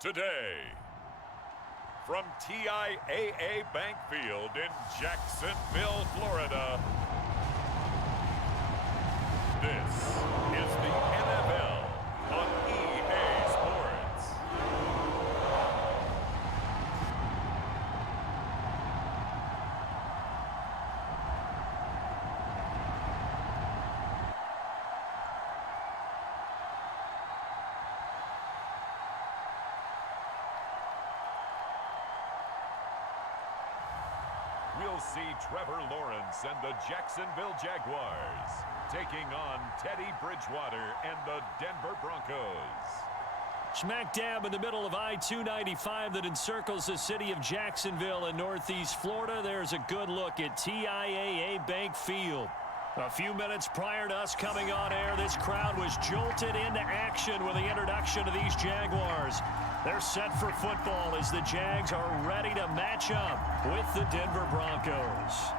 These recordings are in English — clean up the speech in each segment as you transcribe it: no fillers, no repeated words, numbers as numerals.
today. From TIAA Bank Field in Jacksonville, Florida, this is the NFL on EA Sports. We'll see Trevor Lawrence and the Jacksonville Jaguars taking on Teddy Bridgewater and the Denver Broncos. Smack dab in the middle of I-295 that encircles the city of Jacksonville in northeast Florida. There's a good look at TIAA Bank Field. A few minutes prior to us coming on air, this crowd was jolted into action with the introduction of these Jaguars. They're set for football as the Jags are ready to match up with the Denver Broncos.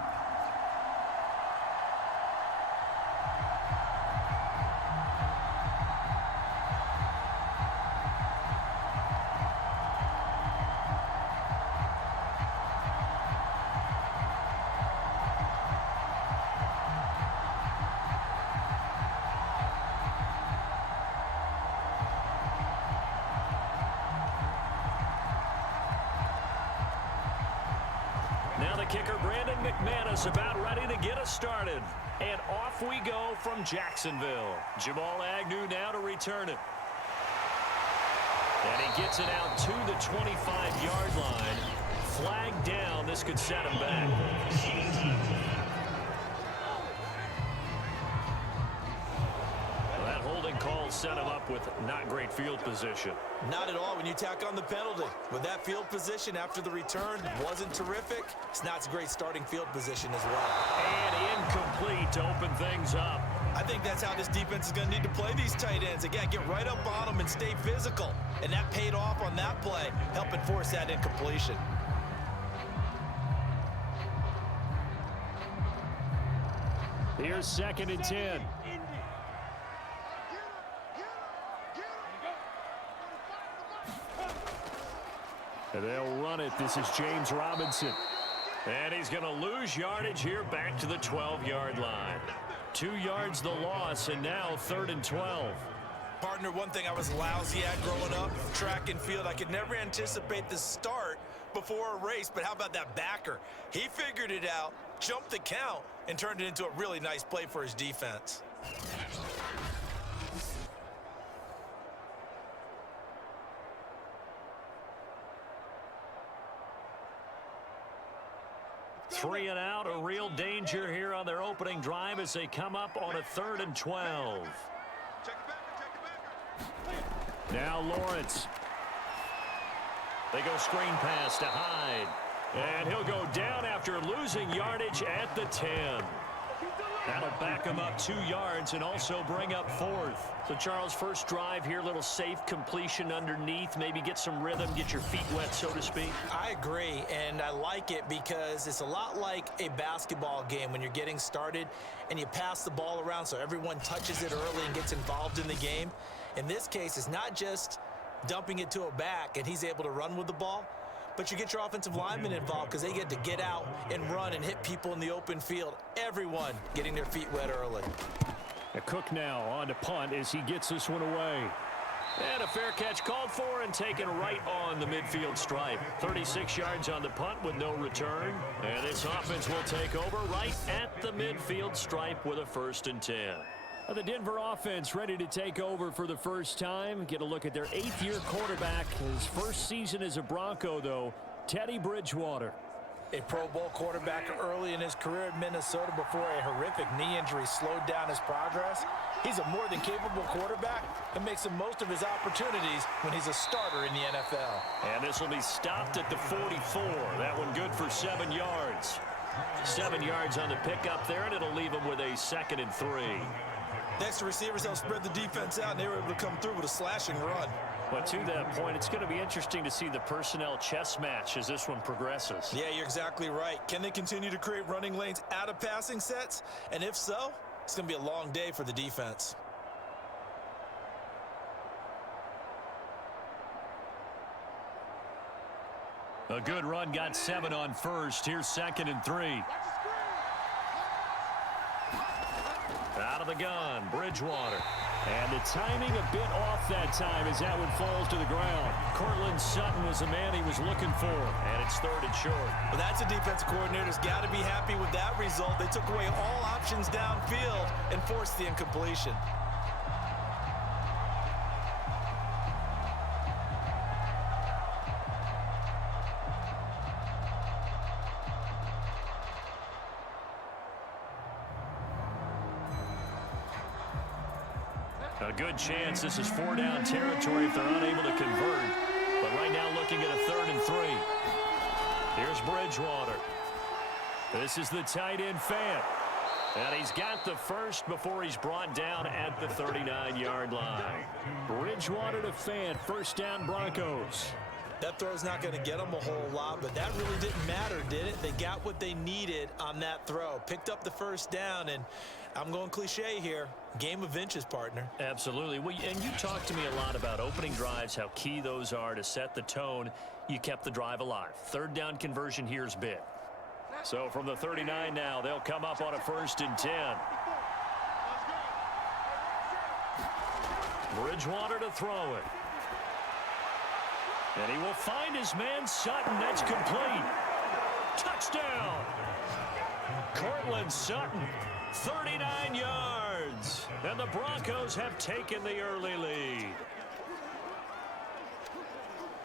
Now the kicker, Brandon McManus, about ready to get us started. And off we go from Jacksonville. Jamal Agnew now to return it. And he gets it out to the 25-yard line. Flag down. This could set him back. That holding call set him up with not great field position. Not at all when you tack on the penalty. With that field position after the return wasn't terrific, it's not a great starting field position as well. And incomplete to open things up. I think that's how this defense is going to need to play these tight ends. Again, get right up on them and stay physical. And that paid off on that play, helping force that incompletion. Here's 2nd and 10. And they'll run it. This is James Robinson. And he's going to lose yardage here back to the 12-yard line. 2 yards the loss, and now 3rd and 12. Partner, one thing I was lousy at growing up, track and field. I could never anticipate the start before a race, but how about that backer? He figured it out, jumped the count, and turned it into a really nice play for his defense. Three and out, a real danger here on their opening drive as they come up on a 3rd and 12. Now Lawrence. They go screen pass to Hyde. And he'll go down after losing yardage at the 10. That'll back him up 2 yards and also bring up 4th. So, Charles, first drive here, little safe completion underneath. Maybe get some rhythm, get your feet wet, so to speak. I agree, and I like it because it's a lot like a basketball game when you're getting started and you pass the ball around so everyone touches it early and gets involved in the game. In this case, it's not just dumping it to a back and he's able to run with the ball, but you get your offensive linemen involved because they get to get out and run and hit people in the open field. Everyone getting their feet wet early. A Cook now on to punt as he gets this one away. And a fair catch called for and taken right on the midfield stripe. 36 yards on the punt with no return. And this offense will take over right at the midfield stripe with a 1st and 10. The Denver offense ready to take over for the first time. Get a look at their 8th-year quarterback. His first season as a Bronco, though, Teddy Bridgewater. A Pro Bowl quarterback early in his career in Minnesota before a horrific knee injury slowed down his progress. He's a more than capable quarterback and makes the most of his opportunities when he's a starter in the NFL. And this will be stopped at the 44. That one good for 7 yards. 7 yards on the pickup there, and it'll leave him with a 2nd and 3. Next, the receivers help spread the defense out, and they were able to come through with a slashing run. But to that point, it's going to be interesting to see the personnel chess match as this one progresses. Yeah, you're exactly right. Can they continue to create running lanes out of passing sets? And if so, it's going to be a long day for the defense. A good run, got 7 on first. Here's 2nd and 3. Out of the gun, Bridgewater. And the timing a bit off that time as that one falls to the ground. Cortland Sutton was the man he was looking for. And it's 3rd and short. Well, that's a defensive coordinator's got to be happy with that result. They took away all options downfield and forced the incompletion. A good chance this is 4-down territory if they're unable to convert. But right now looking at a 3rd and 3. Here's Bridgewater. This is the tight end Fant. And he's got the first before he's brought down at the 39-yard line. Bridgewater to Fant. 1st down Broncos. That throw's not going to get them a whole lot, but that really didn't matter, did it? They got what they needed on that throw. Picked up the 1st down, and I'm going cliche here. Game of inches, partner. Absolutely. Well, and you talked to me a lot about opening drives, how key those are to set the tone. You kept the drive alive. 3rd down conversion here is big. So from the 39 now, they'll come up on a 1st and 10. Bridgewater to throw it. And he will find his man Sutton. That's complete. Touchdown. Cortland Sutton, 39 yards. And the Broncos have taken the early lead.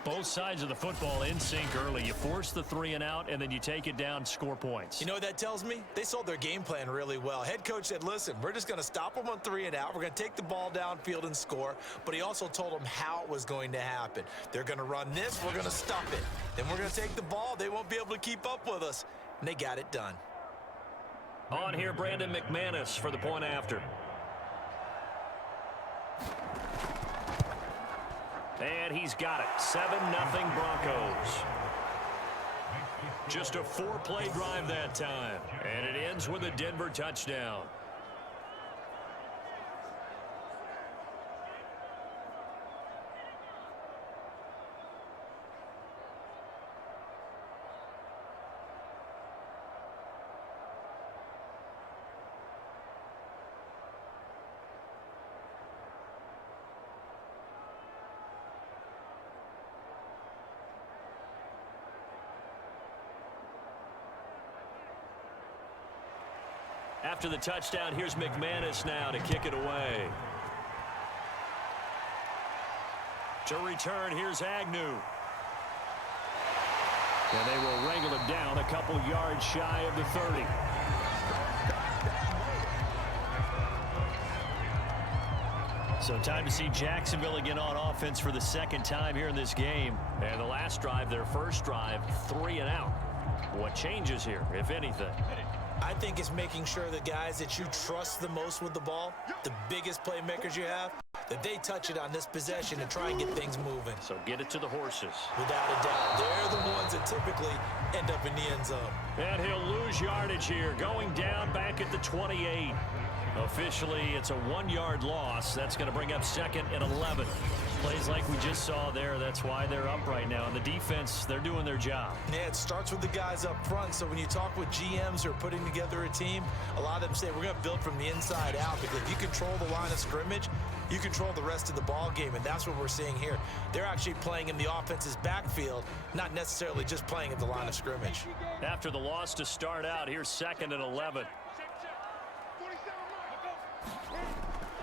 Both sides of the football in sync early. You force the 3 and out, and then you take it down, score points. You know what that tells me? They sold their game plan really well. Head coach said, listen, we're just going to stop them on 3 and out. We're going to take the ball downfield and score. But he also told them how it was going to happen. They're going to run this. We're going to stop it. Then we're going to take the ball. They won't be able to keep up with us. And they got it done. On here, Brandon McManus for the point after. And he's got it. 7-0 Broncos. Just a 4-play drive that time. And it ends with a Denver touchdown. After the touchdown, here's McManus now to kick it away. To return, here's Agnew. And they will wrangle him down a couple yards shy of the 30. So time to see Jacksonville again on offense for the 2nd time here in this game. And the last drive, their first drive, 3 and out. What changes here, if anything? I think it's making sure the guys that you trust the most with the ball, the biggest playmakers you have, that they touch it on this possession and try and get things moving. So get it to the horses. Without a doubt. They're the ones that typically end up in the end zone. And he'll lose yardage here, going down back at the 28. Officially, it's a 1-yard loss. That's going to bring up 2nd and 11. Plays like we just saw there. That's why they're up right now. And the defense, they're doing their job. Yeah, it starts with the guys up front. So when you talk with GMs who are putting together a team, a lot of them say we're going to build from the inside out, because if you control the line of scrimmage, you control the rest of the ball game, and that's what we're seeing here. They're actually playing in the offense's backfield, not necessarily just playing at the line of scrimmage. After the loss to start out, here's 2nd and 11.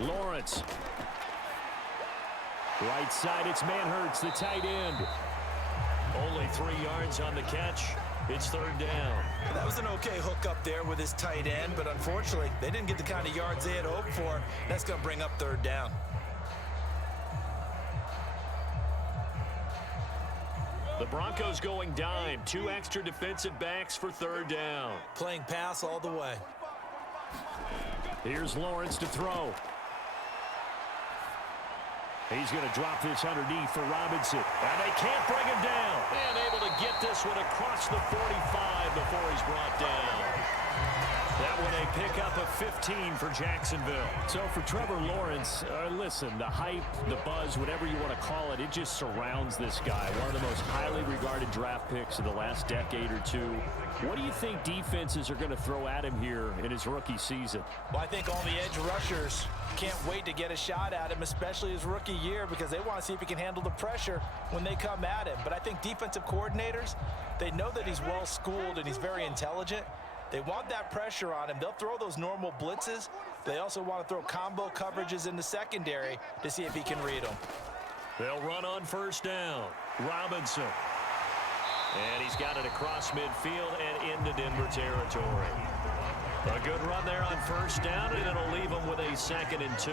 Lawrence. Right side, it's Manhurts, the tight end. Only 3 yards on the catch. It's 3rd down. That was an okay hook up there with his tight end, but unfortunately, they didn't get the kind of yards they had hoped for. That's going to bring up 3rd down. The Broncos going dime. 2 extra defensive backs for 3rd down. Playing pass all the way. Here's Lawrence to throw. He's going to drop this underneath for Robinson. And they can't bring him down. And able to get this one across the 45 before he's brought down. That one a pickup of 15 for Jacksonville. So for Trevor Lawrence, listen, the hype, the buzz, whatever you want to call it, it just surrounds this guy. One of the most highly regarded draft picks of the last decade or two. What do you think defenses are going to throw at him here in his rookie season? Well, I think all the edge rushers can't wait to get a shot at him, especially his rookie year, because they want to see if he can handle the pressure when they come at him. But I think defensive coordinators, they know that he's well-schooled and he's very intelligent. They want that pressure on him. They'll throw those normal blitzes. They also want to throw combo coverages in the secondary to see if he can read them. They'll run on first down. Robinson. And he's got it across midfield and into Denver territory. A good run there on first down, and it'll leave him with a 2nd and 2.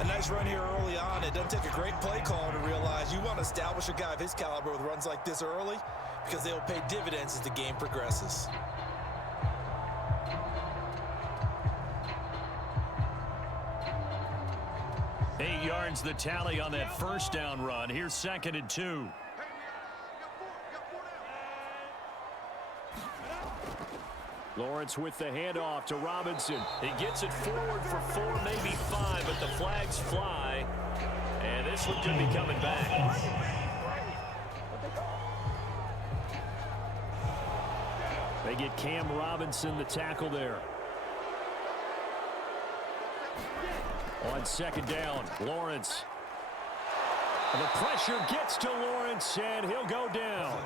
A nice run here early on. It doesn't take a great play caller to realize you want to establish a guy of his caliber with runs like this early, because they'll pay dividends as the game progresses. 8 yards the tally on that first down run. Here's 2nd and 2. Lawrence with the handoff to Robinson. He gets it forward for 4, maybe 5, but the flags fly. And this one could be coming back. They get Cam Robinson, the tackle there. On 2nd down, Lawrence. The pressure gets to Lawrence, and he'll go down.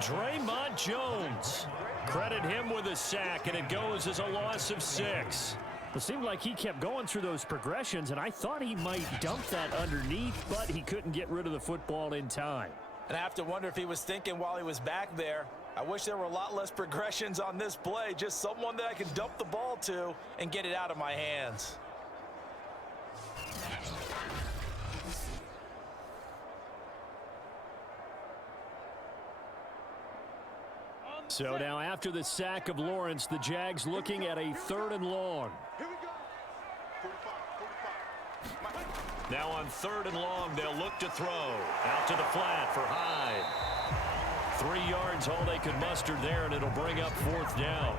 Draymond Jones. Credit him with a sack, and it goes as a loss of 6. It seemed like he kept going through those progressions, and I thought he might dump that underneath, but he couldn't get rid of the football in time. And I have to wonder if he was thinking while he was back there, I wish there were a lot less progressions on this play, just someone that I can dump the ball to and get it out of my hands. So now after the sack of Lawrence, the Jags looking at a 3rd and long. Now on 3rd and long, they'll look to throw. Out to the flat for Hyde. 3 yards, all they could muster there, and it'll bring up 4th down.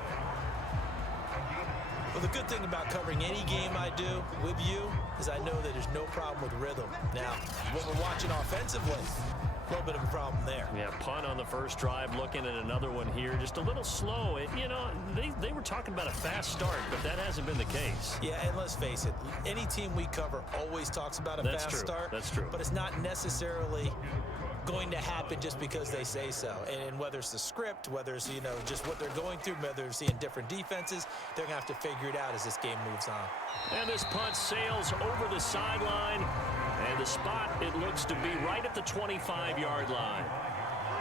Well, the good thing about covering any game I do with you is I know that there's no problem with rhythm. Now, when we're watching offensively, a little bit of a problem there. Yeah, punt on the first drive, looking at another one here. Just a little slow. You know, they were talking about a fast start, but that hasn't been the case. Yeah, and let's face it, any team we cover always talks about a fast start. That's true. But it's not necessarily going to happen just because they say so. And whether it's the script, whether it's, you know, just what they're going through, whether they're seeing different defenses, they're going to have to figure it out as this game moves on. And this punt sails over the sideline. And the spot, it looks to be right at the 25-yard line.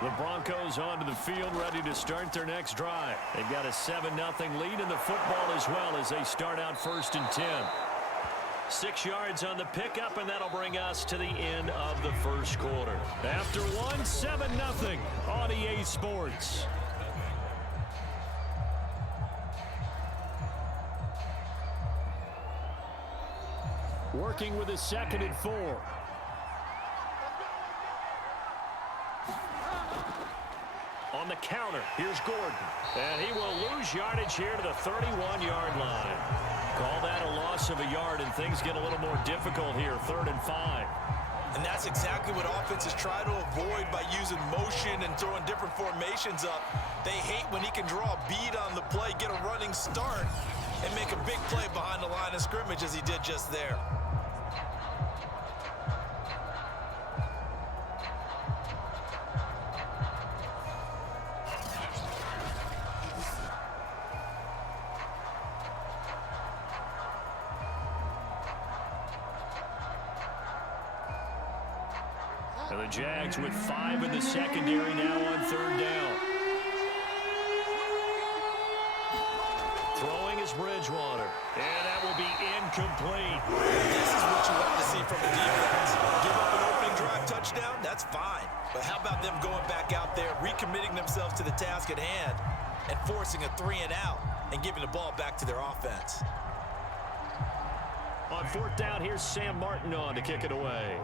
The Broncos onto the field, ready to start their next drive. They've got a 7-0 lead in the football as well as they start out 1st and 10. 6 yards on the pickup, and that'll bring us to the end of the first quarter. After one, 7-0 on EA Sports. Working with a 2nd and 4. On the counter, here's Gordon. And he will lose yardage here to the 31-yard line. Call that a loss of a yard, and things get a little more difficult here, 3rd and 5. And that's exactly what offenses try to avoid by using motion and throwing different formations up. They hate when he can draw a bead on the play, get a running start, and make a big play behind the line of scrimmage as he did just there. And the Jags with 5 in the secondary now on 3rd down. Throwing is Bridgewater. And that will be incomplete. This is what you want to see from the defense. Give up an opening drive touchdown, that's fine. But how about them going back out there, recommitting themselves to the task at hand, and forcing a 3 and out and giving the ball back to their offense. On 4th down, here's Sam Martin on to kick it away.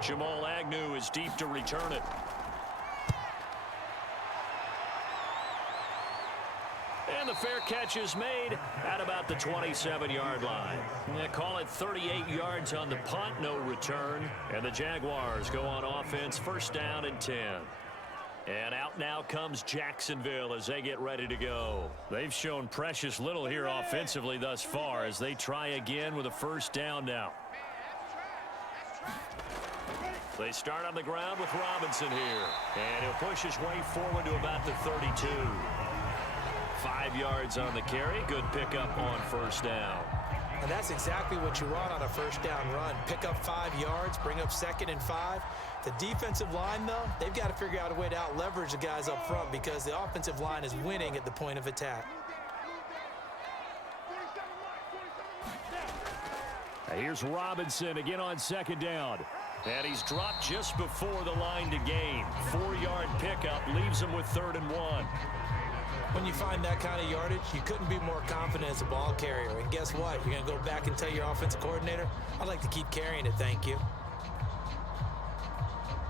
Jamal Agnew is deep to return it. And the fair catch is made at about the 27-yard line. They call it 38 yards on the punt, no return. And the Jaguars go on offense, first down and 10. And out now comes Jacksonville as they get ready to go. They've shown precious little here offensively thus far as they try again with a first down now. They start on the ground with Robinson here. And he'll push his way forward to about the 32. 5 yards on the carry. Good pickup on first down. And that's exactly what you want on a first down run. Pick up 5 yards, bring up 2nd and 5. The defensive line, though, they've got to figure out a way to out-leverage the guys up front because the offensive line is winning at the point of attack. Here's Robinson again on second down. And he's dropped just before the line to gain. 4-yard pickup leaves him with 3rd and 1. When you find that kind of yardage, you couldn't be more confident as a ball carrier. And guess what? You're going to go back and tell your offensive coordinator, I'd like to keep carrying it, thank you.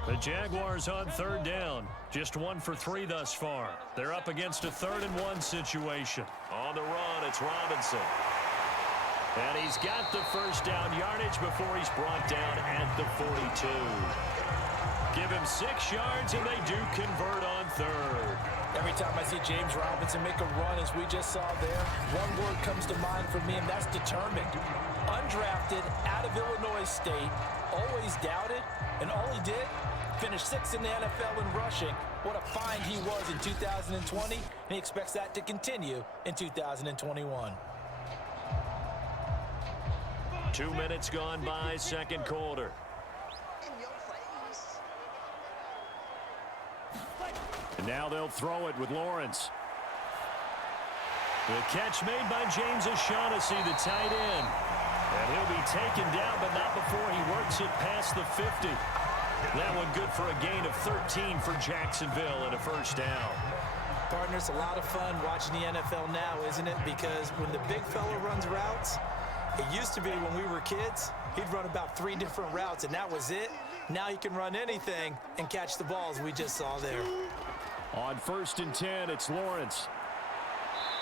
The Jaguars on 3rd down. Just 1 for 3 thus far. They're up against a 3rd and 1 situation. On the run, it's Robinson. And he's got the first down yardage before he's brought down at the 42. Give him 6 yards, and they do convert on 3rd. Every time I see James Robinson make a run, as we just saw there, one word comes to mind for me, and that's determined. Undrafted, out of Illinois State, always doubted, and all he did, finished 6th in the NFL in rushing. What a find he was in 2020, and he expects that to continue in 2021. 2 minutes gone by, second quarter. And now they'll throw it with Lawrence. The catch made by James O'Shaughnessy, the tight end. And he'll be taken down, but not before he works it past the 50. That one good for a gain of 13 for Jacksonville and a first down. Partner, it's a lot of fun watching the NFL now, isn't it? Because when the big fella runs routes, it used to be when we were kids, he'd run about 3 different routes, and that was it. Now he can run anything and catch the balls we just saw there. On 1st and 10, it's Lawrence.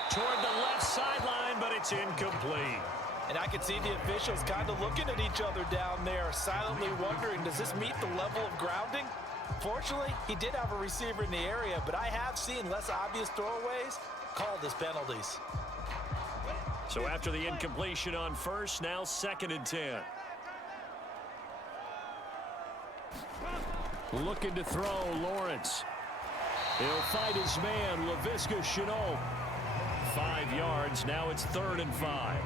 Toward the left sideline, but it's incomplete. And I could see the officials kind of looking at each other down there, silently wondering, does this meet the level of grounding? Fortunately, he did have a receiver in the area, but I have seen less obvious throwaways called as penalties. So after the incompletion on 1st, now 2nd and 10. Looking to throw, Lawrence. He'll fight his man, Laviska Shenault. 5 yards, now it's 3rd and 5.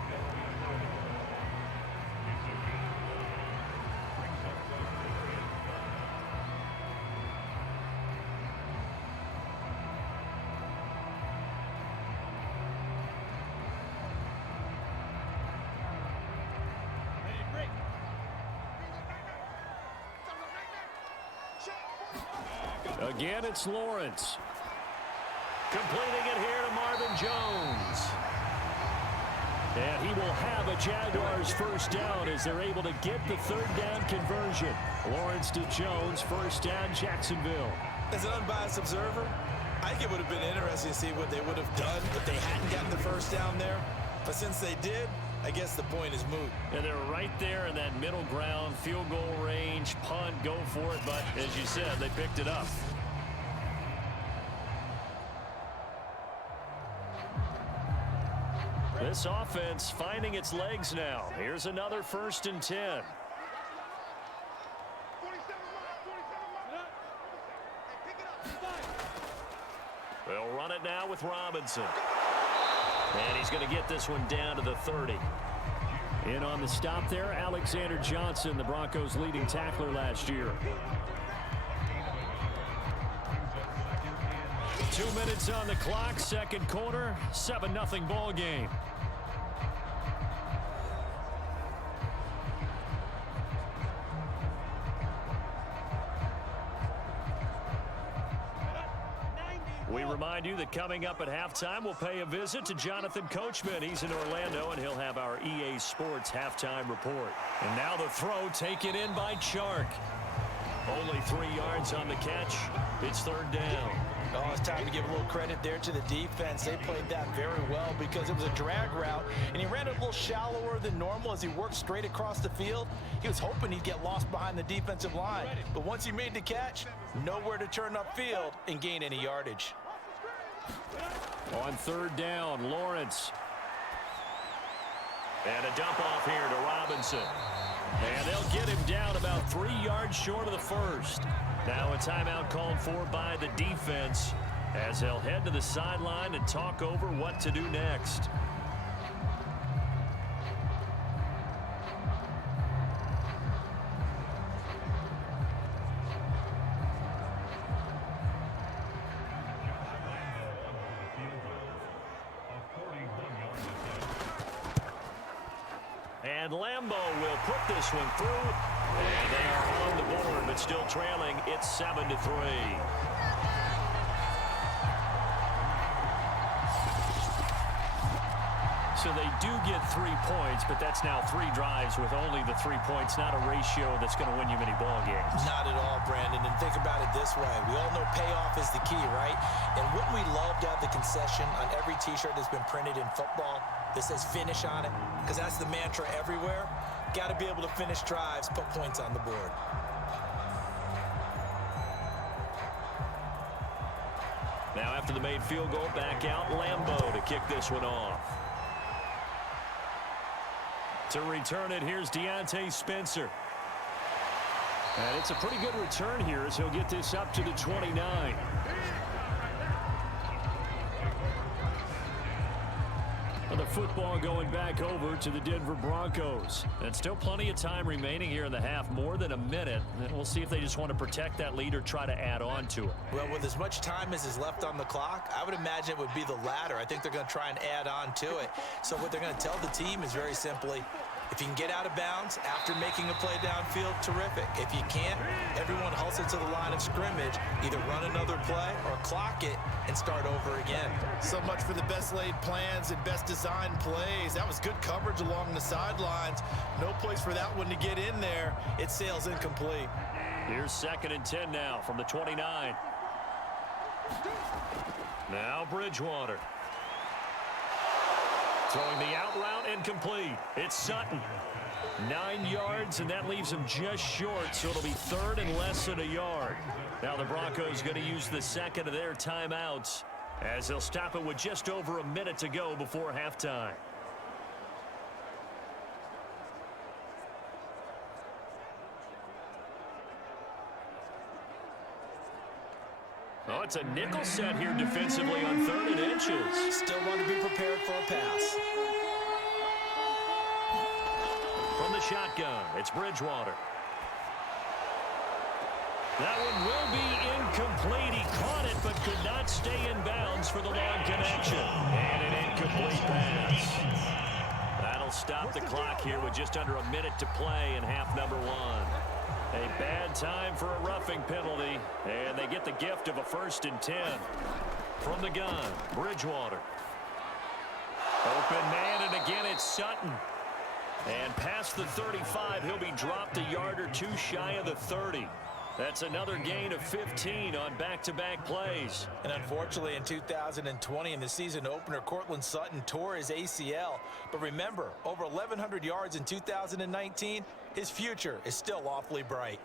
Again, it's Lawrence. Completing it here to Marvin Jones. And he will have a Jaguars first down as they're able to get the 3rd down conversion. Lawrence to Jones, first down, Jacksonville. As an unbiased observer, I think it would have been interesting to see what they would have done if they hadn't gotten the first down there. But since they did, I guess the point is moot. And they're right there in that middle ground, field goal range, punt, go for it. But as you said, they picked it up. This offense finding its legs now. Here's another 1st and 10. They'll run it now with Robinson. And he's going to get this one down to the 30. In on the stop there, Alexander Johnson, the Broncos' leading tackler last year. 2 minutes on the clock, second quarter, 7-0 ball game. We remind you that coming up at halftime, we'll pay a visit to Jonathan Coachman. He's in Orlando, and he'll have our EA Sports halftime report. And now the throw taken in by Chark. Only 3 yards on the catch. It's 3rd down. Oh, it's time to give a little credit there to the defense. They played that very well because it was a drag route, and he ran it a little shallower than normal as he worked straight across the field. He was hoping he'd get lost behind the defensive line, but once he made the catch, nowhere to turn upfield and gain any yardage. On third down, Lawrence. And a dump off here to Robinson. And they'll get him down about 3 yards short of the first. Now a timeout called for by the defense as they'll head to the sideline and talk over what to do next. And Lambo will put this one through. And they are on the board, but still trailing. It's 7-3. So they do get 3 points, but that's now 3 drives with only the 3 points. Not a ratio that's going to win you many ball games. Not at all, Brandon. And think about it this way. We all know payoff is the key, right? And wouldn't we love to have the concession on every T-shirt that's been printed in football that says finish on it? Because that's the mantra everywhere. Got to be able to finish drives, put points on the board. Now after the made field goal, back out Lambo to kick this one off. To return it, here's Deontay Spencer. And it's a pretty good return here as he'll get this up to the 29. The football going back over to the Denver Broncos. And still plenty of time remaining here in the half, more than a minute. And we'll see if they just want to protect that lead or try to add on to it. Well, with as much time as is left on the clock, I would imagine it would be the latter. I think they're going to try and add on to it. So what they're going to tell the team is very simply, if you can get out of bounds after making a play downfield, terrific. If you can't, everyone hustle to the line of scrimmage, either run another play or clock it and start over again. So much for the best laid plans and best designed plays. That was good coverage along the sidelines. No place for that one to get in there. It sails incomplete. Here's 2nd and 10 now from the 29. Now Bridgewater. Throwing the out route incomplete. It's Sutton. 9 yards, and that leaves him just short, so it'll be 3rd and less than a yard. Now the Broncos going to use the second of their timeouts as they'll stop it with just over a minute to go before halftime. Oh, it's a nickel set here defensively on 3rd and inches. Still want to be prepared for a pass. From the shotgun, it's Bridgewater. That one will be incomplete. He caught it but could not stay in bounds for the long connection. And an incomplete pass. That'll stop the clock here with just under a minute to play in half number 1. A bad time for a roughing penalty, and they get the gift of a 1st and 10. From the gun, Bridgewater. Open man, and again it's Sutton. And past the 35, he'll be dropped a yard or 2 shy of the 30. That's another gain of 15 on back-to-back plays. And unfortunately, in 2020, in the season opener, Cortland Sutton tore his ACL. But remember, over 1,100 yards in 2019, his future is still awfully bright.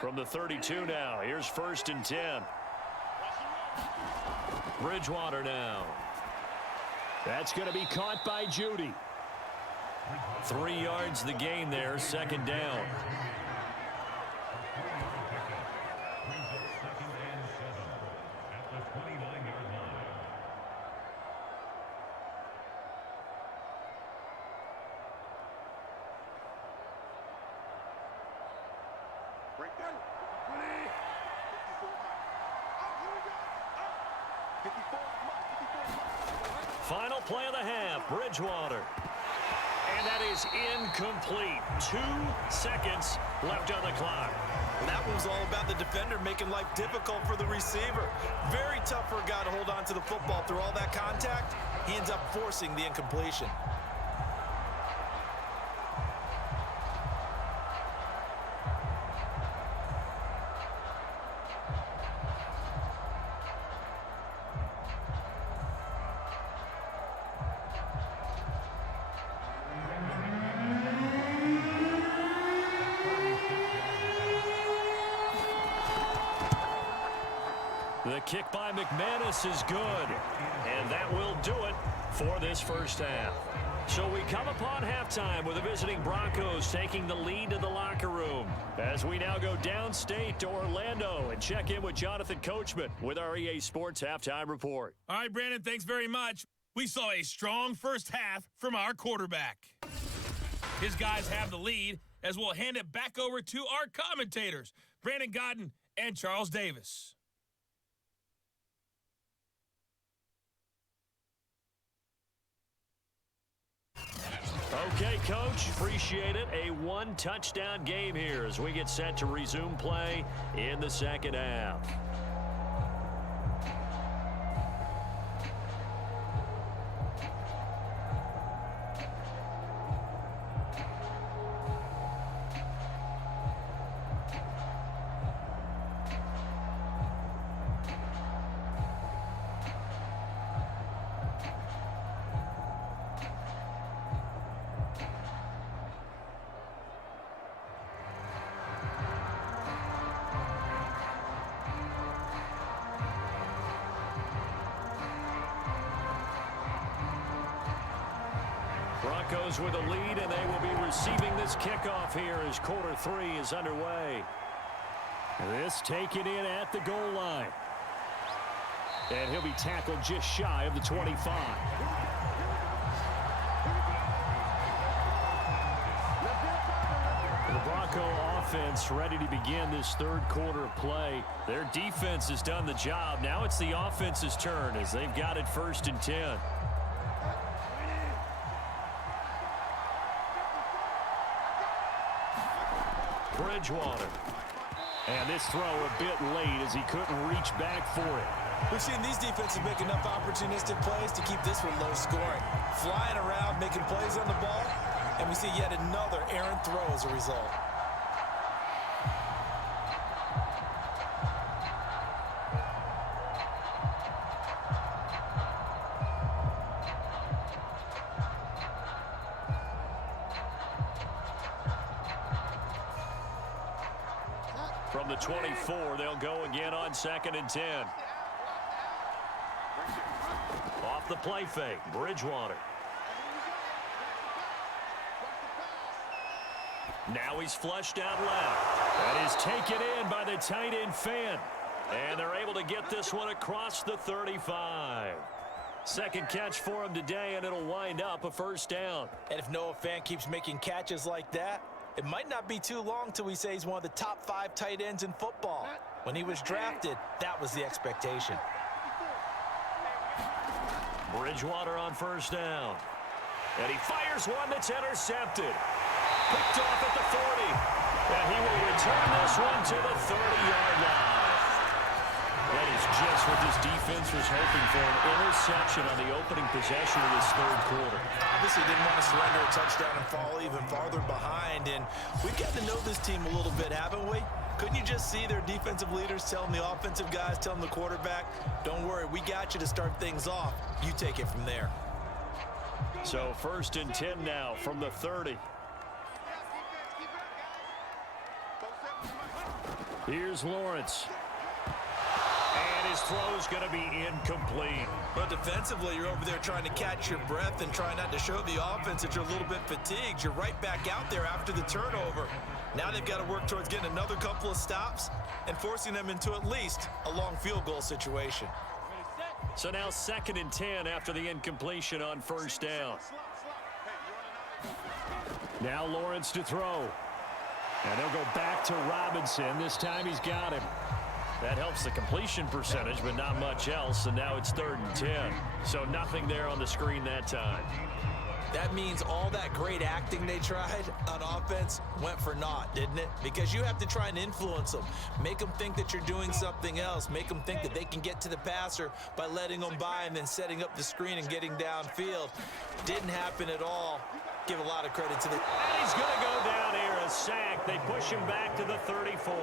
From the 32 now, here's 1st and 10. Bridgewater now. That's going to be caught by Judy. 3 yards the gain there, 2nd down. Final play of the half, Bridgewater. And that is is incomplete. 2 seconds left on the clock. That one was all about the defender making life difficult for the receiver. Very tough for a guy to hold on to the football through all that contact. He ends up forcing the incompletion. The kick by McManus is good, and that will do it for this first half. So we come upon halftime with the visiting Broncos taking the lead to the locker room as we now go downstate to Orlando and check in with Jonathan Coachman with our EA Sports Halftime Report. All right, Brandon, thanks very much. We saw a strong first half from our quarterback. His guys have the lead as we'll hand it back over to our commentators, Brandon Godden and Charles Davis. Okay, Coach, appreciate it. A one-touchdown game here as we get set to resume play in the second half. Broncos with a lead, and they will be receiving this kickoff here as quarter 3 is underway. This taken in at the goal line. And he'll be tackled just shy of the 25. The Bronco offense ready to begin this third quarter of play. Their defense has done the job. Now it's the offense's turn as they've got it 1st and 10. Bridgewater. And this throw a bit late as he couldn't reach back for it. We've seen these defenses make enough opportunistic plays to keep this one low scoring. Flying around, making plays on the ball, and we see yet another errant throw as a result. From the 24, they'll go again on 2nd and 10. Off the play fake, Bridgewater. Now he's flushed out left. That is taken in by the tight end Fan. And they're able to get this one across the 35. Second catch for him today, and it'll wind up a first down. And if Noah Fant keeps making catches like that, it might not be too long till we say he's one of the top 5 tight ends in football. When he was drafted, that was the expectation. Bridgewater on first down. And he fires one that's intercepted. Picked off at the 40. And he will return this one to the 30-yard line. That is just what this defense was hoping for, an interception on the opening possession of this third quarter. Obviously didn't want to surrender a touchdown and fall even farther behind. And we've got to know this team a little bit, haven't we? Couldn't you just see their defensive leaders telling the offensive guys, telling the quarterback, don't worry, we got you to start things off. You take it from there. So 1st and 10 now from the 30. Here's Lawrence. And his throw's going to be incomplete. But defensively, you're over there trying to catch your breath and try not to show the offense that you're a little bit fatigued. You're right back out there after the turnover. Now they've got to work towards getting another couple of stops and forcing them into at least a long field goal situation. So now 2nd and 10 after the incompletion on first down. Now Lawrence to throw. And they'll go back to Robinson. This time he's got him. That helps the completion percentage, but not much else. And now it's 3rd and 10. So nothing there on the screen that time. That means all that great acting they tried on offense went for naught, didn't it? Because you have to try and influence them. Make them think that you're doing something else. Make them think that they can get to the passer by letting them by and then setting up the screen and getting downfield. Didn't happen at all. Give a lot of credit to the... And he's going to go down here, a sack. They push him back to the 34.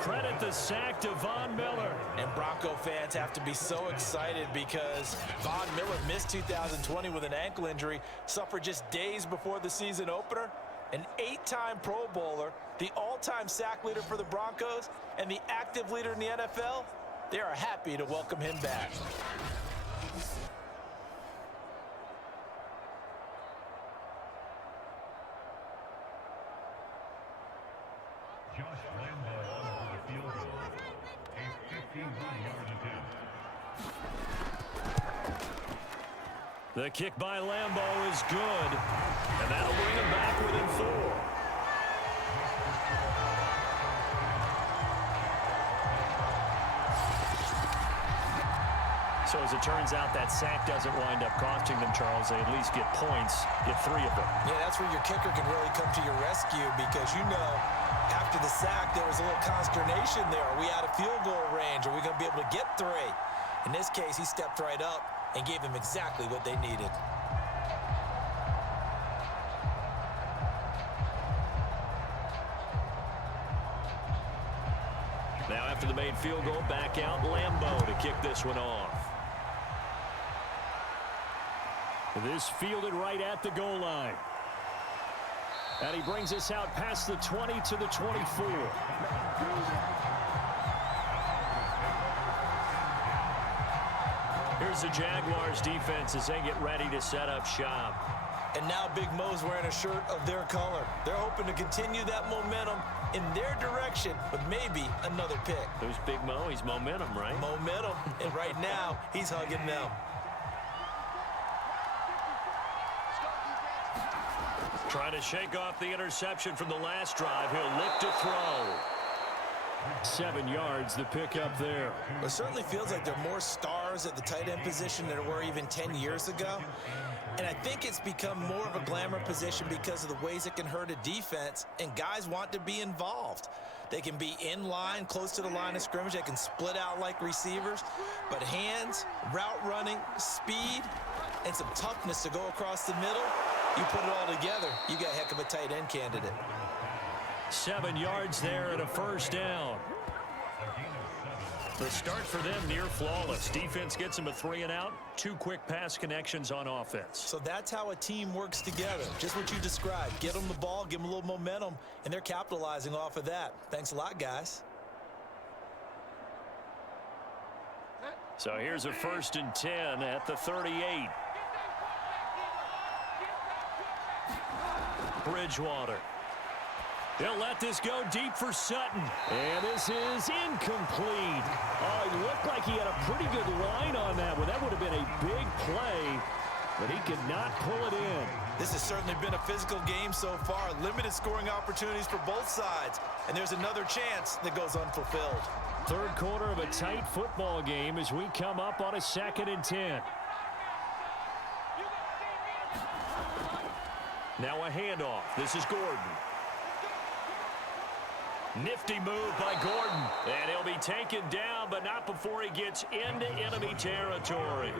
Credit the sack to Von Miller. And Bronco fans have to be so excited because Von Miller missed 2020 with an ankle injury, suffered just days before the season opener. An 8-time Pro Bowler, the all-time sack leader for the Broncos, and the active leader in the NFL. They are happy to welcome him back. The kick by Lambeau is good, and that'll bring him back within 4. So as it turns out, that sack doesn't wind up costing them, Charles. They at least get points, get 3 of them. Yeah, that's where your kicker can really come to your rescue because, you know, after the sack, there was a little consternation there. Are we out of field goal range? Are we going to be able to get 3? In this case, he stepped right up and gave them exactly what they needed. Now after the made field goal, back out Lambeau to kick this one off. This fielded right at the goal line. And he brings us out past the 20 to the 24. Here's the Jaguars defense as they get ready to set up shop. And now Big Mo's wearing a shirt of their color. They're hoping to continue that momentum in their direction, but maybe another pick. Who's Big Mo? He's momentum, right? Momentum. And right now, he's hugging them. Trying to shake off the interception from the last drive. He'll look to throw. 7 yards, the pick up there. It certainly feels like there are more stars at the tight end position than there were even 10 years ago. And I think it's become more of a glamour position because of the ways it can hurt a defense, and guys want to be involved. They can be in line, close to the line of scrimmage. They can split out like receivers. But hands, route running, speed, and some toughness to go across the middle, you put it all together, you got a heck of a tight end candidate. 7 yards there and a first down. The start for them near flawless. Defense gets them a 3 and out. 2 quick pass connections on offense. So that's how a team works together. Just what you described. Get them the ball, give them a little momentum, and they're capitalizing off of that. Thanks a lot, guys. So here's a 1st and 10 at the 38. Bridgewater. They'll let this go deep for Sutton. And this is incomplete. Oh, it looked like he had a pretty good line on that one. That would have been a big play, but he could not pull it in. This has certainly been a physical game so far. Limited scoring opportunities for both sides. And there's another chance that goes unfulfilled. 3rd quarter of a tight football game as we come up on a 2nd and 10. Now a handoff. This is Gordon. Nifty move by Gordon. And he'll be taken down, but not before he gets into enemy territory.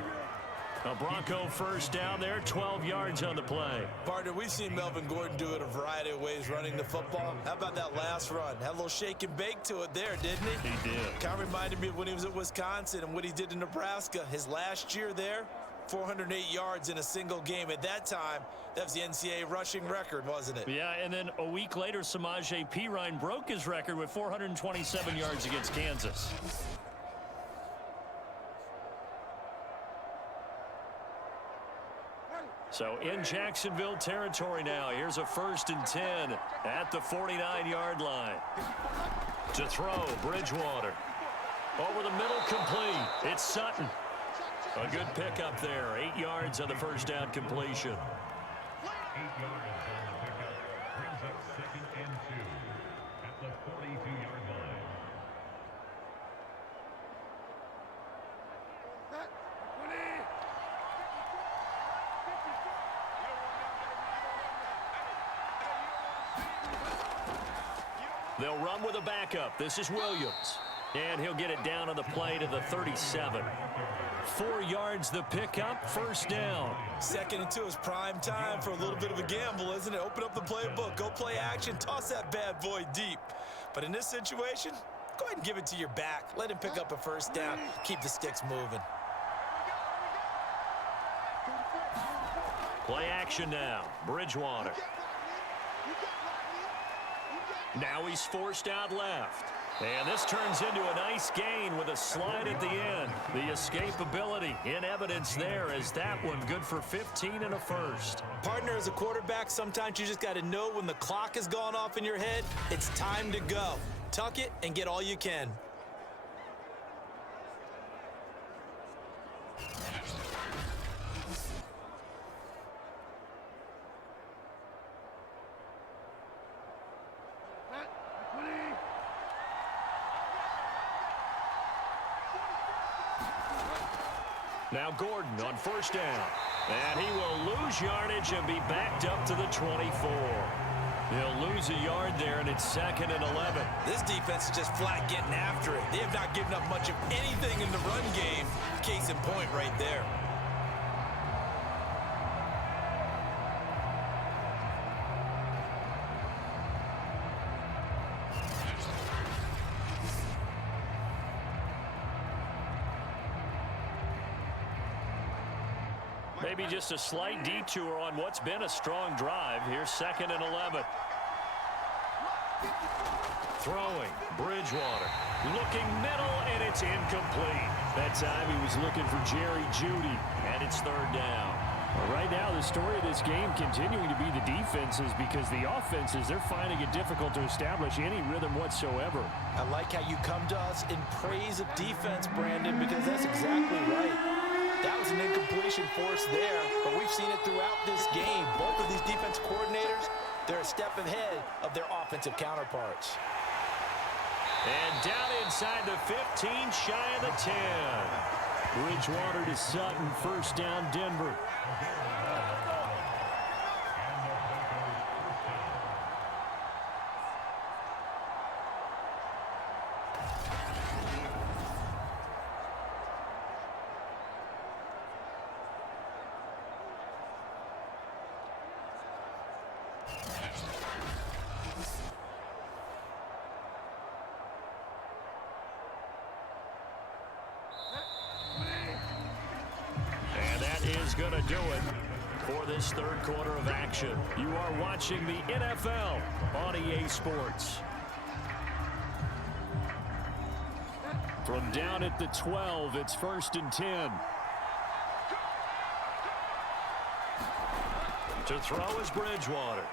A Bronco first down there, 12 yards on the play. Partner, we've seen Melvin Gordon do it a variety of ways running the football. How about that last run? Had a little shake and bake to it there, didn't he? He did. Kind of reminded me of when he was at Wisconsin and what he did in Nebraska. His last year there, 408 yards in a single game. At that time, that was the NCAA rushing record, wasn't it? Yeah, and then a week later, Samaje Perine broke his record with 427 yards against Kansas. So in Jacksonville territory now. Here's a 1st and 10 at the 49-yard line. To throw, Bridgewater. Over the middle, complete. It's Sutton. A good pickup there. 8 yards on the first down completion. 8 yards on the pickup. Brings up 2nd and 2 at the 42-yard line. They'll run with a backup. This is Williams. And he'll get it down on the play to the 37. 4 yards the pickup, first down. 2nd and 2 is prime time for a little bit of a gamble, isn't it? Open up the playbook, go play action, toss that bad boy deep. But in this situation, go ahead and give it to your back. Let him pick up a first down, keep the sticks moving. Play action now, Bridgewater. Now he's forced out left. And this turns into a nice gain with a slide at the end. The escapability in evidence there as that one good for 15 and a first. Partner, as a quarterback, sometimes you just got to know when the clock has gone off in your head, it's time to go. Tuck it and get all you can. Now Gordon on first down. And he will lose yardage and be backed up to the 24. He'll lose a yard there, and it's 2nd and 11. This defense is just flat getting after it. They have not given up much of anything in the run game. Case in point right there. Maybe just a slight detour on what's been a strong drive. Here's 2nd and 11. Throwing, Bridgewater. Looking middle, and it's incomplete. That time he was looking for Jerry Jeudy, and it's 3rd down. Well, right now, the story of this game continuing to be the defenses, because the offenses, they're finding it difficult to establish any rhythm whatsoever. I like how you come to us in praise of defense, Brandon, because that's exactly right. That was an incompletion force there, but we've seen it throughout this game. Both of these defense coordinators, they're a step ahead of their offensive counterparts. And down inside the 15, shy of the 10. Bridgewater to Sutton, first down, Denver. Going to do it for this 3rd quarter of action. You are watching the NFL on EA Sports. From down at the 12, it's 1st and 10. To throw is Bridgewater.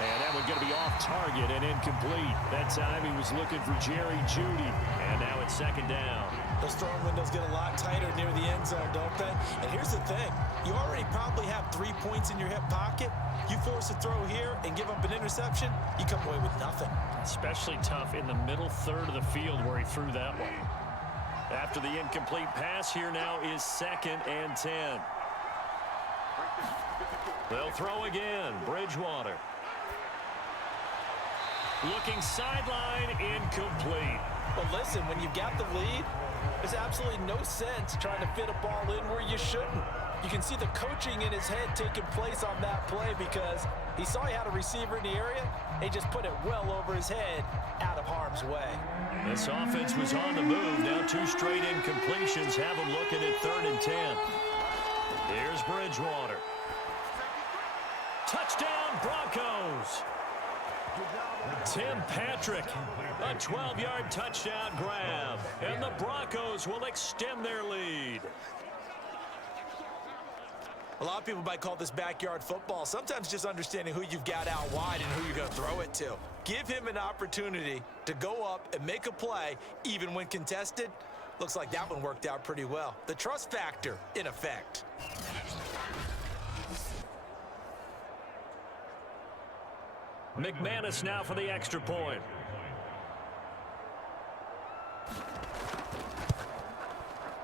And that one going to be off target and incomplete. That time he was looking for Jerry Jeudy. And now it's 2nd down. Those throwing windows get a lot tighter near the end zone, don't they? And here's the thing. You already probably have 3 points in your hip pocket. You force a throw here and give up an interception, you come away with nothing. Especially tough in the middle third of the field where he threw that one. After the incomplete pass, here now is 2nd and 10. They'll throw again. Bridgewater. Looking sideline, incomplete. But listen, when you've got the lead, there's absolutely no sense trying to fit a ball in where you shouldn't. You can see the coaching in his head taking place on that play because he saw he had a receiver in the area. He just put it well over his head, out of harm's way. This offense was on the move. Now 2 straight incompletions have them looking at 3rd and 10. Here's Bridgewater. Touchdown, Broncos. Tim Patrick, a 12-yard touchdown grab, and the Broncos will extend their lead. A lot of people might call this backyard football. Sometimes just understanding who you've got out wide and who you're going to throw it to. Give him an opportunity to go up and make a play, even when contested. Looks like that one worked out pretty well. The trust factor in effect. McManus now for the extra point.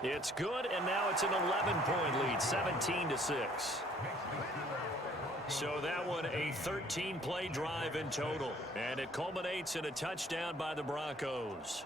It's good, and now it's an 11-point lead, 17-6. So that one a 13-play drive in total, and it culminates in a touchdown by the Broncos.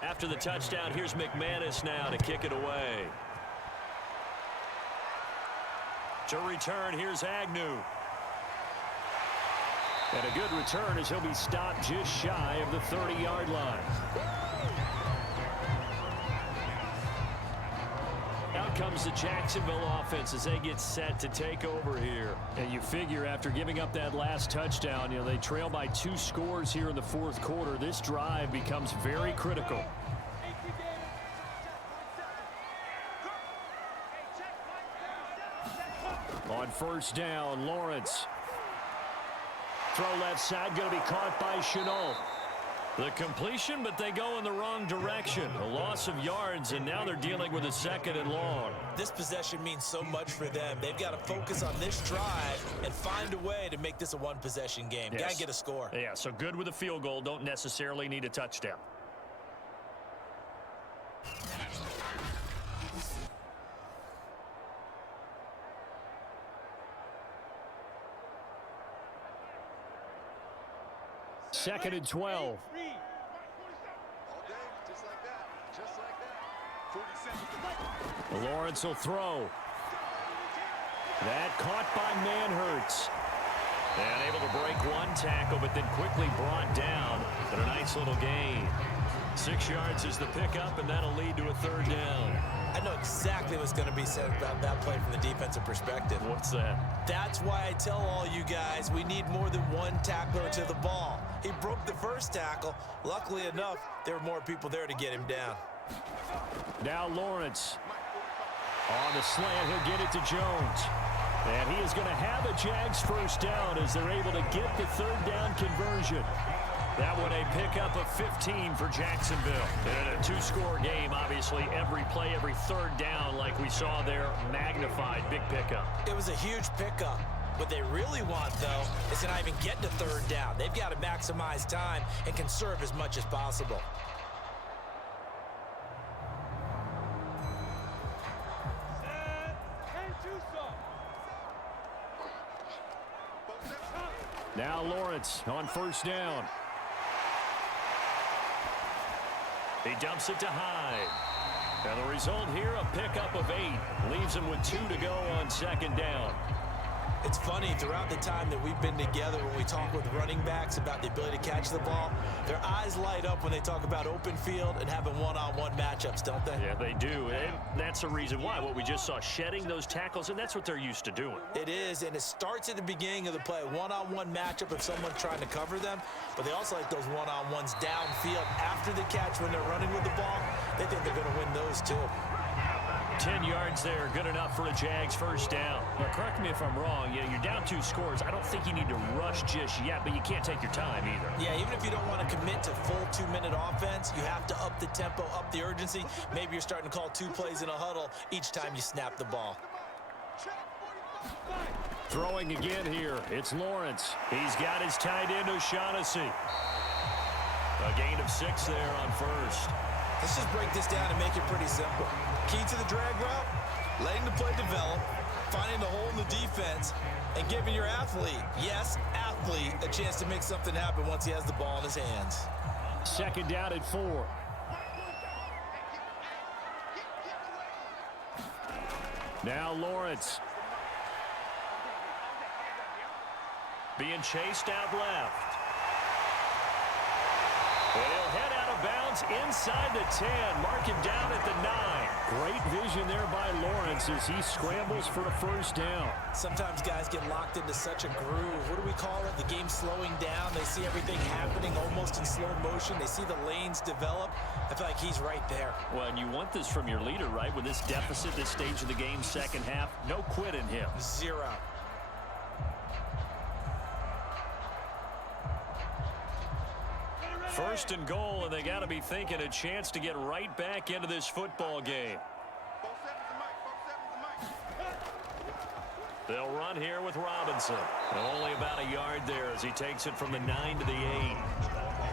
After the touchdown, here's McManus now to kick it away. To return, here's Agnew. And a good return as he'll be stopped just shy of the 30-yard line. Out comes the Jacksonville offense as they get set to take over here. And you figure after giving up that last touchdown, they trail by 2 scores here in the fourth quarter. This drive becomes very critical. On first down, Lawrence. Throw left side, going to be caught by Chenault. The completion, but they go in the wrong direction. A loss of yards, and now they're dealing with a 2nd and long. This possession means so much for them. They've got to focus on this drive and find a way to make this a one-possession game. Yes. Got to get a score. Yeah, so good with a field goal. Don't necessarily need a touchdown. Second and 12. Lawrence will throw. That caught by Manhurts. And able to break one tackle, but then quickly brought down. But a nice little gain. 6 yards is the pickup, and that'll lead to a 3rd down. I know exactly what's going to be said about that play from the defensive perspective. What's that? That's why I tell all you guys we need more than one tackler to the ball. He broke the first tackle. Luckily enough, there were more people there to get him down. Now Lawrence. On the slant, he'll get it to Jones. And he is going to have a Jags first down as they're able to get the 3rd down conversion. That one a pickup of 15 for Jacksonville. And a 2-score game, obviously, every play, every 3rd down, like we saw there, magnified, big pickup. It was a huge pickup. What they really want, though, is to not even get to 3rd down. They've got to maximize time and conserve as much as possible. Now Lawrence on first down. He dumps it to Hyde. And the result here, a pickup of 8. Leaves him with 2 to go on 2nd down. It's funny, throughout the time that we've been together, when we talk with running backs about the ability to catch the ball, their eyes light up when they talk about open field and having one-on-one matchups, don't they? Yeah, they do. And that's the reason why. What we just saw, shedding those tackles, and that's what they're used to doing. It is, and it starts at the beginning of the play. One-on-one matchup if someone's trying to cover them, but they also like those one-on-ones downfield after the catch when they're running with the ball. They think they're going to win those too. 10 yards there, good enough for a Jags first down. Now, correct me if I'm wrong. You're down 2 scores. I don't think you need to rush just yet, but you can't take your time either. Yeah, even if you don't want to commit to full 2-minute offense, you have to up the tempo, up the urgency. Maybe you're starting to call 2 plays in a huddle each time you snap the ball. Throwing again here, it's Lawrence. He's got his tight end, O'Shaughnessy. A gain of 6 there on first. Let's just break this down and make it pretty simple. Key to the drag route, letting the play develop, finding the hole in the defense, and giving your athlete, yes, athlete, a chance to make something happen once he has the ball in his hands. 2nd down at 4. Now Lawrence. Being chased out left. And he'll head out of bounds gets inside the 10. Mark him down at the 9. Great vision there by Lawrence as he scrambles for a first down. Sometimes guys get locked into such a groove. What do we call it? The game slowing down. They see everything happening almost in slow motion. They see the lanes develop. I feel like he's right there. Well, and you want this from your leader, right? With this deficit, this stage of the game, second half, no quit in him. Zero. First and goal, and they got to be thinking a chance to get right back into this football game. They'll run here with Robinson. Only about a yard there as he takes it from the 9 to the 8.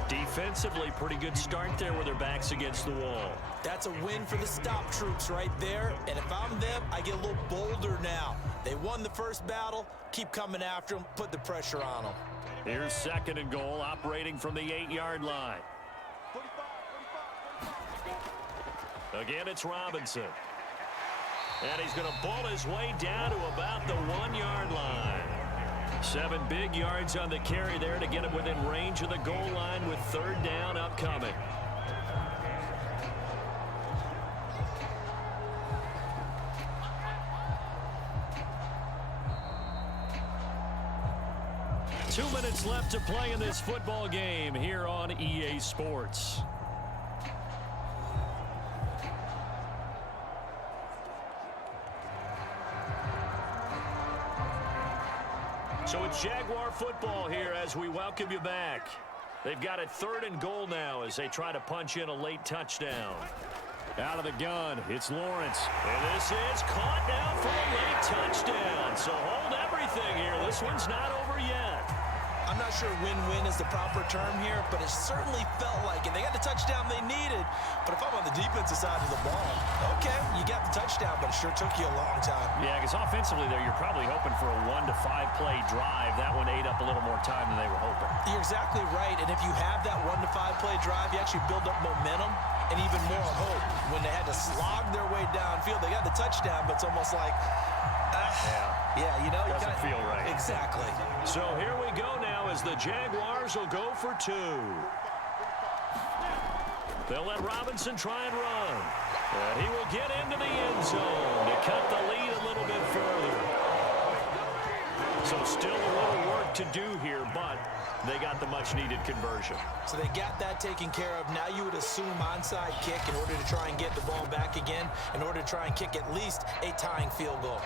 Defensively, pretty good start there with their backs against the wall. That's a win for the stop troops right there. And if I'm them, I get a little bolder now. They won the first battle. Keep coming after them. Put the pressure on them. Here's second and goal, operating from the 8-yard line. Again, it's Robinson. And he's going to bull his way down to about the 1-yard line. 7 big yards on the carry there to get him within range of the goal line with third down upcoming. Two minutes left to play in this football game here on EA Sports. So it's Jaguar football here as we welcome you back. They've got it third and goal now as they try to punch in a late touchdown. Out of the gun, it's Lawrence. And this is caught now for a late touchdown. So hold everything here. This one's not over yet. I'm not sure win-win is the proper term here, but it certainly felt like it. They got the touchdown they needed, but if I'm on the defensive side of the ball, okay, you got the touchdown, but it sure took you a long time. Yeah, because offensively there, you're probably hoping for a 1 to 5 play drive. That one ate up a little more time than they were hoping. You're exactly right, and if you have that 1 to 5 play drive, you actually build up momentum and even more hope. When they had to slog their way downfield, they got the touchdown, but it's almost like, yeah, you know, doesn't feel right. Exactly. So here we go now as the Jaguars will go for 2. They'll let Robinson try and run. And he will get into the end zone to cut the lead a little bit further. So still a little work to do here, but they got the much-needed conversion. So they got that taken care of. Now you would assume onside kick in order to try and get the ball back again, in order to try and kick at least a tying field goal.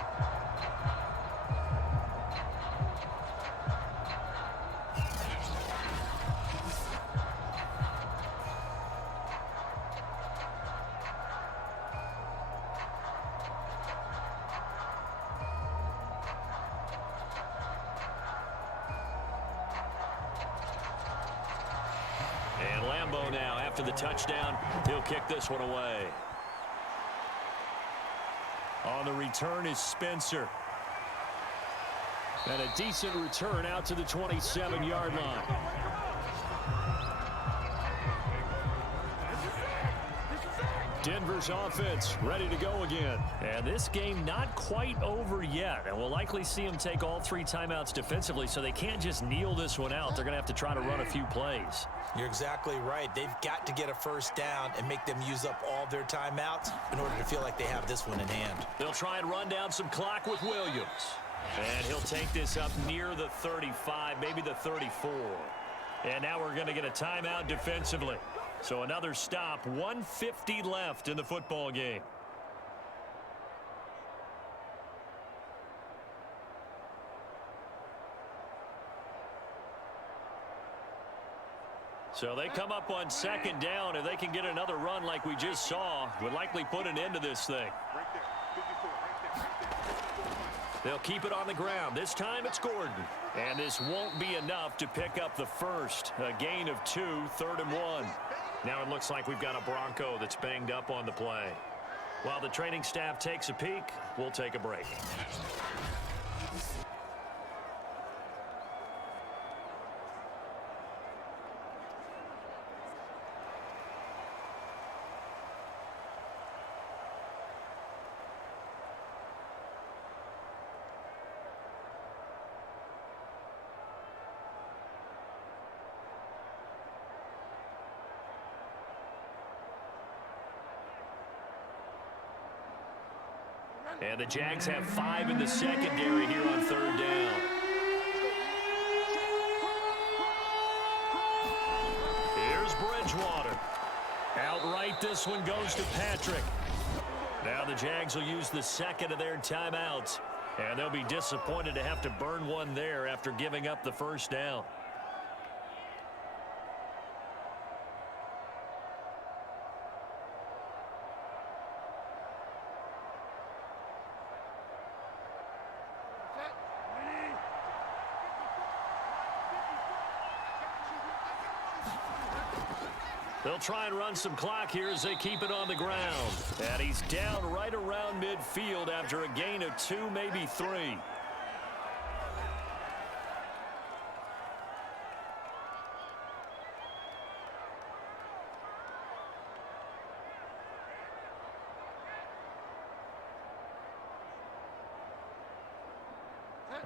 Now after the touchdown, he'll kick this one away. On the return is Spencer. And a decent return out to the 27-yard line. Denver's offense ready to go again. And this game not quite over yet. And we'll likely see them take all 3 timeouts defensively, so they can't just kneel this one out. They're going to have to try to run a few plays. You're exactly right. They've got to get a first down and make them use up all their timeouts in order to feel like they have this one in hand. They'll try and run down some clock with Williams. And he'll take this up near the 35, maybe the 34. And now we're going to get a timeout defensively. So another stop, 1:50 left in the football game. So they come up on second down. If they can get another run like we just saw, would likely put an end to this thing. They'll keep it on the ground. This time it's Gordon. And this won't be enough to pick up the first. A gain of 2, 3rd and 1. Now it looks like we've got a Bronco that's banged up on the play. While the training staff takes a peek, we'll take a break. And the Jags have 5 in the secondary here on 3rd down. Here's Bridgewater. Outright, this one goes to Patrick. Now the Jags will use the second of their timeouts. And they'll be disappointed to have to burn one there after giving up the first down. They'll try and run some clock here as they keep it on the ground. And he's down right around midfield after a gain of 2, maybe 3.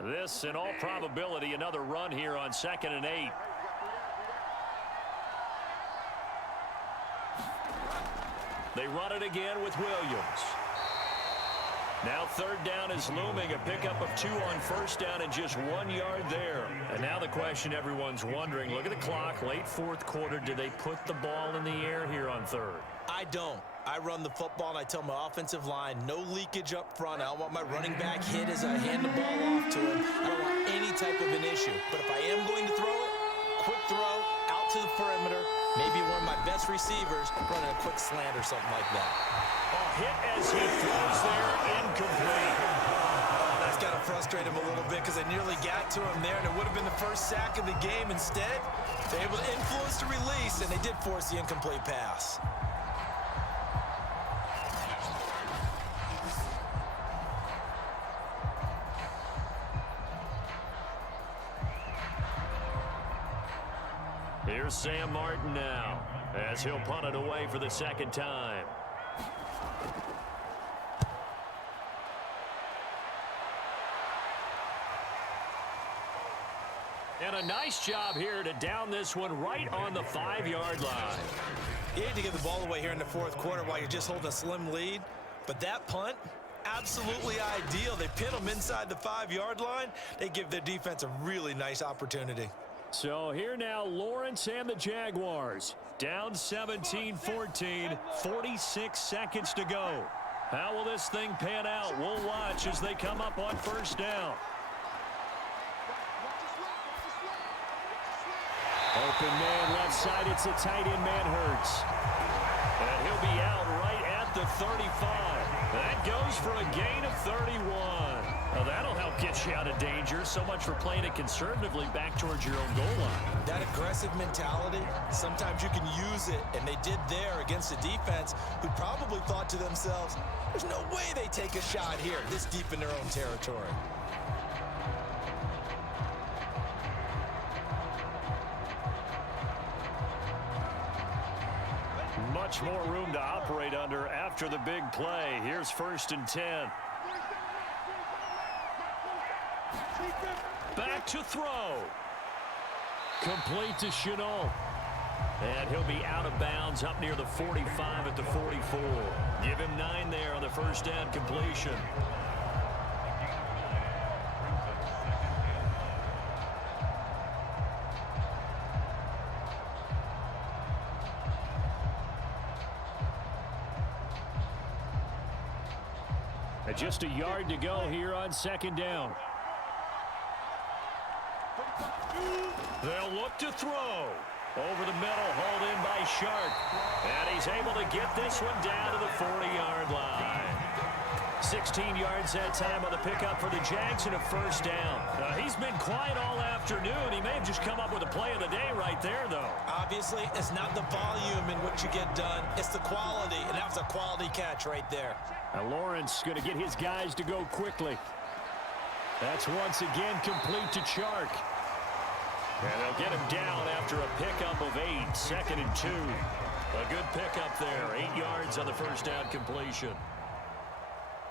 This, in all probability, another run here on 2nd and 8. They run it again with Williams. Now 3rd down is looming. A pickup of 2 on 1st down and just 1 yard there. And now the question everyone's wondering, look at the clock, late 4th quarter. Do they put the ball in the air here on 3rd? I don't. I run the football and I tell my offensive line, no leakage up front. I don't want my running back hit as I hand the ball off to him. I don't want any type of an issue. But if I am going to throw it, quick throw, out to the perimeter, maybe one of my best receivers running a quick slant or something like that. Hit as he throws there, incomplete. That's got to frustrate him a little bit because they nearly got to him there, and it would have been the first sack of the game. Instead, they were able to influence the release, and they did force the incomplete pass. Here's Sam Martin now as he'll punt it away for the 2nd time. And a nice job here to down this one right on the 5-yard line. You need to give the ball away here in the 4th quarter while you're just holding a slim lead. But that punt, absolutely ideal. They pin them inside the 5-yard line. They give their defense a really nice opportunity. So here now, Lawrence and the Jaguars. Down 17-14, 46 seconds to go. How will this thing pan out? We'll watch as they come up on 1st down. Open man left side. It's a tight end man Hurts. And he'll be out right at the 35. That goes for a gain of 31. Well, that'll help get you out of danger. So much for playing it conservatively back towards your own goal line. That aggressive mentality, sometimes you can use it, and they did there against a defense who probably thought to themselves, there's no way they take a shot here this deep in their own territory. Much more room to operate under after the big play. Here's 1st and 10. Back to throw. Complete to Chenault. And he'll be out of bounds up near the 45 at the 44. Give him 9 there on the 1st down completion. And just a yard to go here on 2nd down. They'll look to throw. Over the middle, hauled in by Sharp. And he's able to get this one down to the 40-yard line. 16 yards that time on the pickup for the Jags and a 1st down. He's been quiet all afternoon. He may have just come up with a play of the day right there, though. Obviously, it's not the volume in what you get done. It's the quality, and that was a quality catch right there. Now Lawrence going to get his guys to go quickly. That's once again complete to Chark. And they'll get him down after a pickup of 8, 2nd and 2. A good pickup there, 8 yards on the 1st down completion.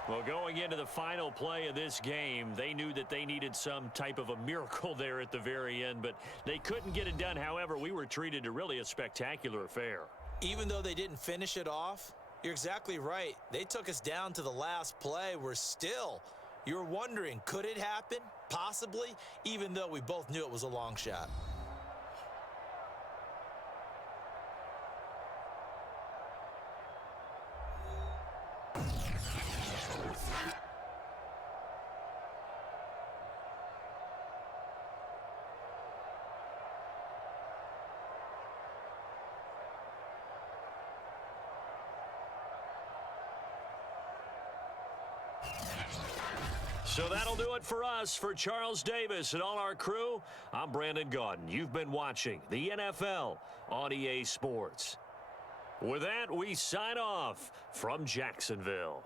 Well, going into the final play of this game, they knew that they needed some type of a miracle there at the very end, but they couldn't get it done. However, we were treated to really a spectacular affair. Even though they didn't finish it off, You're exactly right. They took us down to the last play. You're wondering, could it happen? Possibly, even though we both knew it was a long shot. So that'll do it for us. For Charles Davis and all our crew, I'm Brandon Gaudin. You've been watching the NFL on EA Sports. With that, we sign off from Jacksonville.